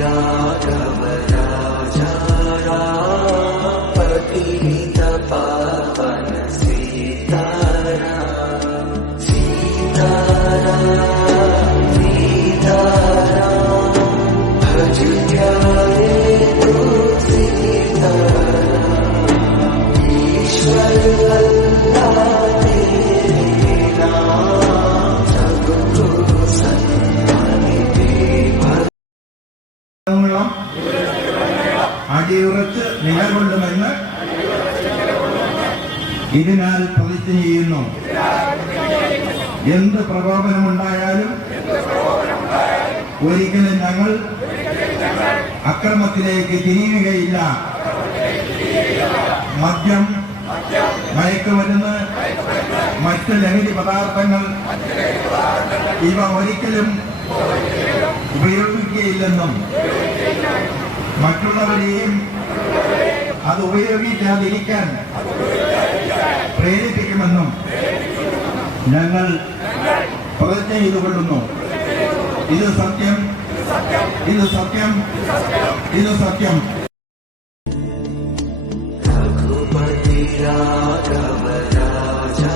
राघव राजा राम पतित पावन सीताराम सीताराम सीताराम भज प्यारे तू सीताराम ईश्वर अल्लाह तेरे नाम सबको അടിയുറച്ച് നിലകൊള്ളുമെന്ന് ഇതിനാൽ പ്രതിജ്ഞ ചെയ്യുന്നു. എന്ത് പ്രകോപനമുണ്ടായാലും ഒരിക്കലും ഞങ്ങൾ അക്രമത്തിലേക്ക് തിരിയുകയില്ല. മദ്യം, മയക്കുമരുന്ന്, മറ്റ് ലഹരി പദാർത്ഥങ്ങൾ ഇവ ഒരിക്കലും ഉപയോഗിക്കുകയില്ലെന്നും മറ്റുള്ളവരെയും അത് ഉപയോഗിക്കാതിരിക്കാൻ പ്രേരിപ്പിക്കുമെന്നും ഞങ്ങൾ പ്രതിജ്ഞ ചെയ്തുകൊള്ളുന്നു. ഇത് സത്യം, ഇത് സത്യം, ഇത് സത്യം. रघुपति राघव राजा